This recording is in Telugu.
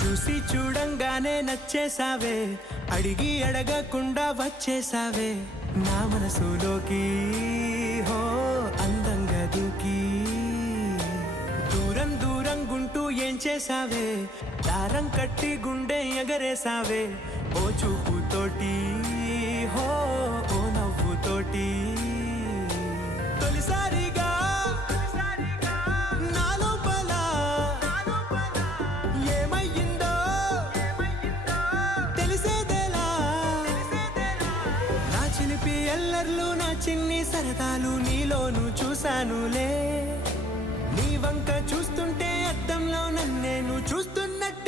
చూసి చూడంగానే నచ్చేసావే, అడిగి అడగకుండా వచ్చేసావే నా మనసులోకి. హో అందంగా దూకి దూరం దూరం గుంటూ ఏం చేసావే, దారం కట్టి గుండె ఎగరేసావే ఓ చూపుతోటి. హో ఓ నవ్వుతోటి తొలిసారిగా నా లోపల ఏమయ్యిందో తెలిసేదేలా. నా చిలిపి ఎల్లర్లు నా చిన్ని సరదాలు నీలోను చూశానులే. నీ వంక చూస్తుంటే అద్దంలో నన్నేను చూస్తున్నట్టు